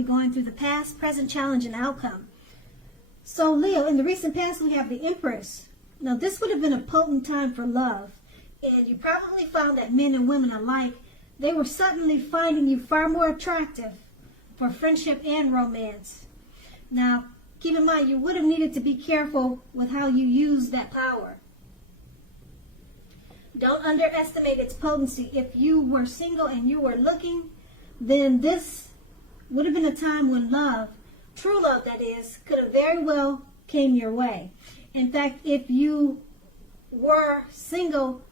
be going through the past, present, challenge, and outcome. So Leo, in the recent past, we have the Empress. Now, this would have been a potent time for love. And you probably found that men and women alike, they were suddenly finding you far more attractive for friendship and romance. Now, keep in mind, you would have needed to be careful with how you use that power. Don't underestimate its potency. If you were single and you were looking, then this would have been a time when love, true love that is, could have very well came your way. In fact, if you were single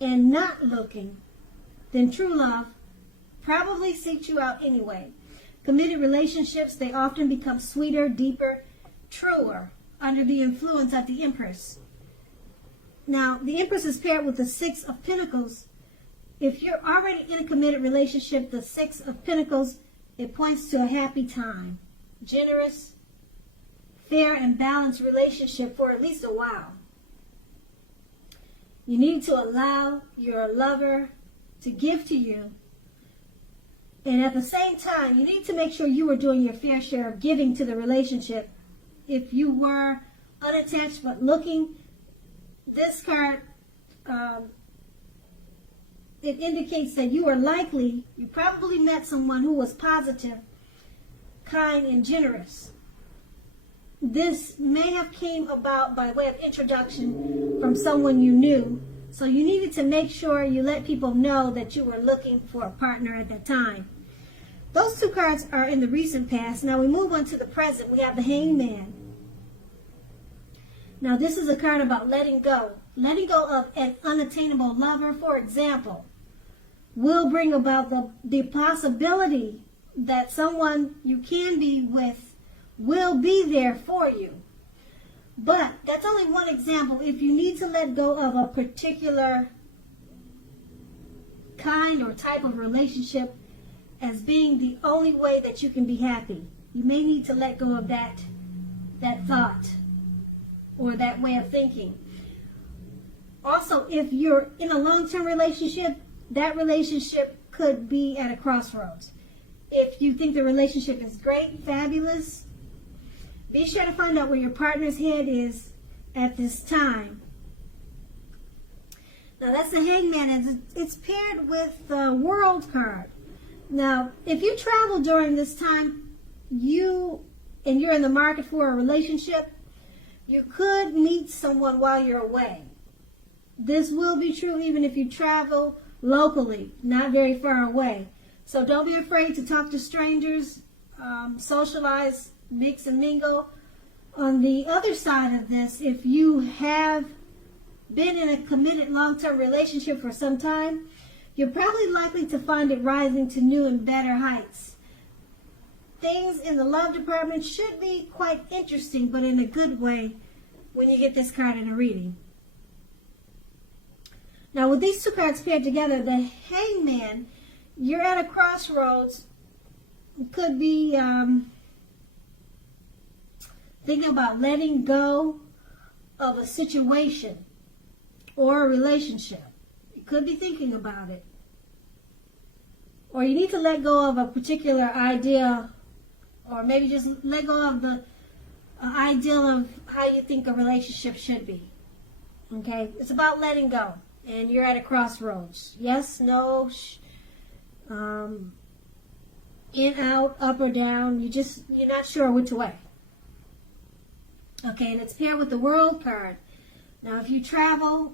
and not looking, then true love probably seeks you out anyway. Committed relationships, they often become sweeter, deeper, truer under the influence of the Empress. Now, the Empress is paired with the Six of Pentacles. If you're already in a committed relationship, the Six of Pentacles, it points to a happy time, generous, fair, and balanced relationship for at least a while. You need to allow your lover to give to you. And at the same time, you need to make sure you are doing your fair share of giving to the relationship. If you were unattached but looking, this card, it indicates that you probably met someone who was positive, kind, and generous. This may have came about by way of introduction from someone you knew. So you needed to make sure you let people know that you were looking for a partner at that time. Those two cards are in the recent past. Now we move on to the present. We have the Hangman. Now this is a card about letting go. Letting go of an unattainable lover, for example, will bring about the possibility that someone you can be with will be there for you. But that's only one example. If you need to let go of a particular kind or type of relationship as being the only way that you can be happy, you may need to let go of that thought or that way of thinking. Also, if you're in a long-term relationship, that relationship could be at a crossroads. If you think the relationship is great, fabulous, be sure to find out where your partner's head is at this time. Now that's the Hangman, and it's paired with the World card. Now, if you travel during this time, you're in the market for a relationship, you could meet someone while you're away. This will be true even if you travel locally, not very far away. So don't be afraid to talk to strangers, socialize, mix and mingle. On the other side of this, if you have been in a committed long-term relationship for some time, you're probably likely to find it rising to new and better heights. Things in the love department should be quite interesting, but in a good way when you get this card in a reading. Now with these two cards paired together, the Hangman, you're at a crossroads. It could be thinking about letting go of a situation or a relationship. You could be thinking about it. Or you need to let go of a particular idea, or maybe just let go of the ideal of how you think a relationship should be. Okay? It's about letting go. And you're at a crossroads. Yes, no, in, out, up or down. You're not sure which way. Okay, and it's paired with the World card. Now, if you travel,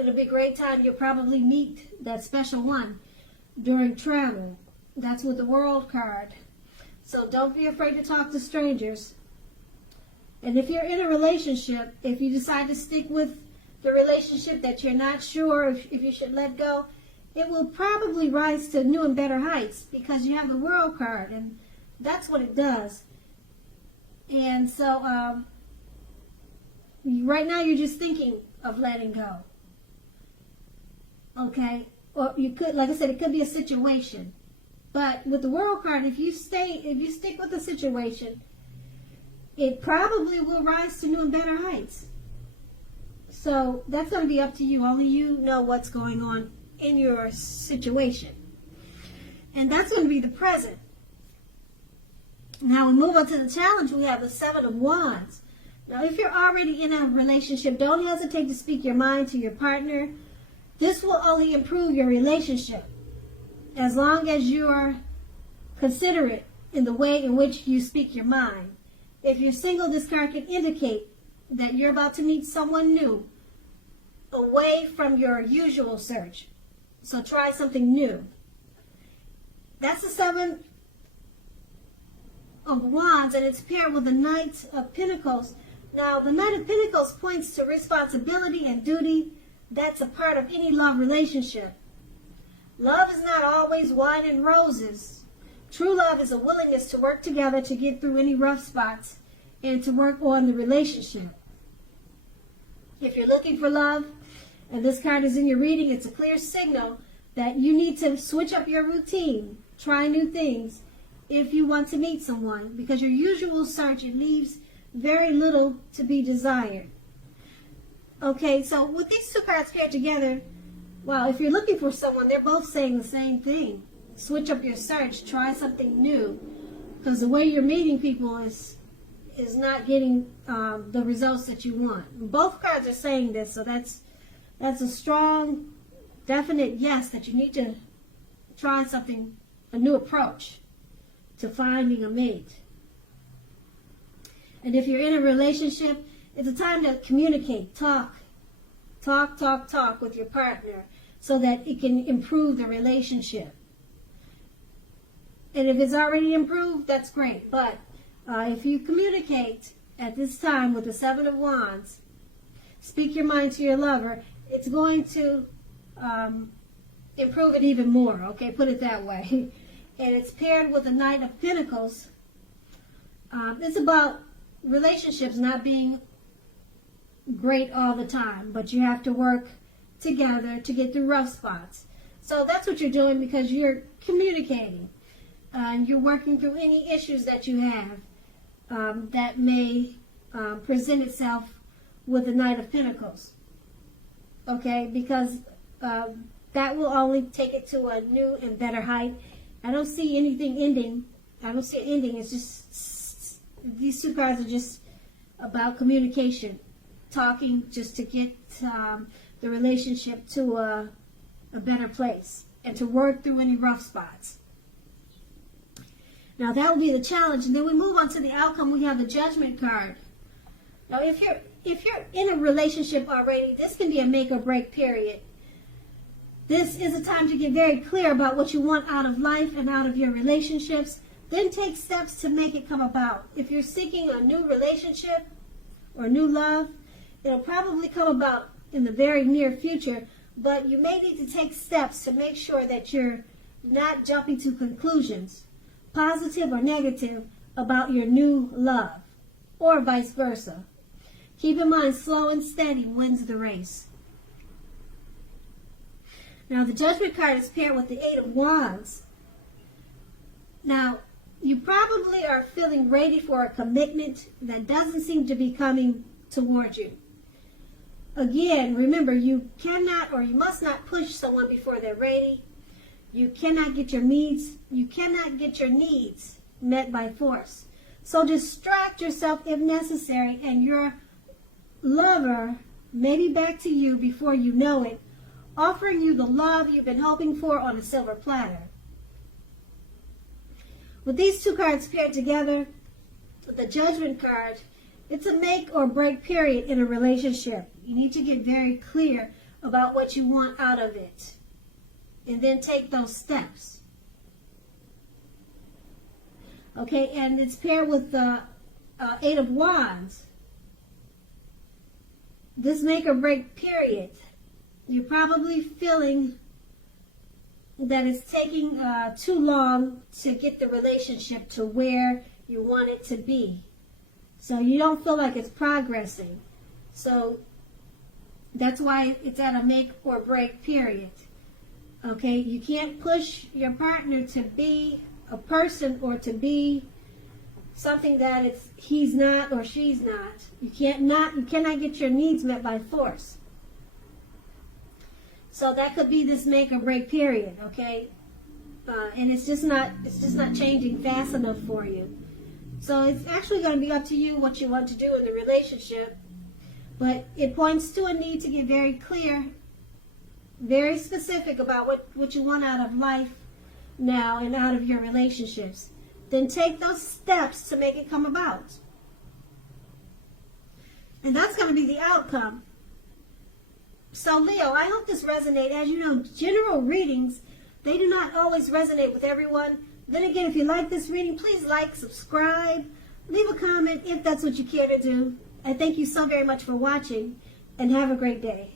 it'll be a great time. You'll probably meet that special one during travel. That's with the World card. So don't be afraid to talk to strangers. And if you're in a relationship, if you decide to stick with the relationship that you're not sure if you should let go, it will probably rise to new and better heights because you have the World card, and that's what it does. And so right now you're just thinking of letting go. Okay? Or you could, like I said, it could be a situation. But with the World card, if you stick with the situation, it probably will rise to new and better heights. So that's going to be up to you. Only you know what's going on in your situation. And that's going to be the present. Now we move on to the challenge. We have the Seven of Wands. Now, if you're already in a relationship, don't hesitate to speak your mind to your partner. This will only improve your relationship as long as you're considerate in the way in which you speak your mind. If you're single, this card can indicate that you're about to meet someone new, away from your usual search. So try something new. That's the Seven of Wands, and it's paired with the Knight of Pentacles. Now, the Knight of Pentacles points to responsibility and duty. That's a part of any love relationship. Love is not always wine and roses. True love is a willingness to work together to get through any rough spots and to work on the relationship. If you're looking for love, and this card is in your reading, it's a clear signal that you need to switch up your routine, try new things if you want to meet someone, because your usual search, it leaves very little to be desired. Okay, so with these two cards paired together, well, if you're looking for someone, they're both saying the same thing. Switch up your search, try something new, because the way you're meeting people is not getting the results that you want. Both cards are saying this, so that's a strong, definite yes that you need to try something, a new approach to finding a mate. And if you're in a relationship, it's a time to communicate, talk with your partner so that it can improve the relationship. And if it's already improved, that's great. But if you communicate at this time with the Seven of Wands, speak your mind to your lover, it's going to improve it even more, okay? Put it that way. And it's paired with the Knight of Pentacles. It's about relationships not being great all the time, but you have to work together to get through rough spots. So that's what you're doing, because you're communicating. And you're working through any issues that you have that may present itself with the Knight of Pentacles. Okay, because that will only take it to a new and better height. I don't see anything ending. I don't see it ending. It's just, these two cards are just about communication, talking just to get the relationship to a better place and to work through any rough spots. Now that will be the challenge, and then we move on to the outcome. We have the Judgment card. Now, if you're in a relationship already, this can be a make or break period. This is a time to get very clear about what you want out of life and out of your relationships. Then take steps to make it come about. If you're seeking a new relationship or new love, it'll probably come about in the very near future, but you may need to take steps to make sure that you're not jumping to conclusions, positive or negative, about your new love, or vice versa. Keep in mind, slow and steady wins the race. Now, the Judgment card is paired with the Eight of Wands. Now, you probably are feeling ready for a commitment that doesn't seem to be coming toward you. Again, remember, you cannot or you must not push someone before they're ready. You cannot get your needs met by force. So distract yourself if necessary, and your lover may be back to you before you know it, offering you the love you've been hoping for on a silver platter. With these two cards paired together, with the Judgment card, it's a make or break period in a relationship. You need to get very clear about what you want out of it, and then take those steps. Okay, and it's paired with the Eight of Wands. This make or break period, you're probably feeling that it's taking too long to get the relationship to where you want it to be. So you don't feel like it's progressing. So that's why it's at a make or break period. Okay, you can't push your partner to be a person or to be something that he's not or she's not. You cannot get your needs met by force. So that could be this make or break period, okay? And it's just not changing fast enough for you. So it's actually going to be up to you what you want to do in the relationship. But it points to a need to get very clear, very specific about what you want out of life now and out of your relationships. Then take those steps to make it come about. And that's going to be the outcome. So Leo, I hope this resonates. As you know, general readings, they do not always resonate with everyone. Then again, if you like this reading, please like, subscribe, leave a comment if that's what you care to do. I thank you so very much for watching, and have a great day.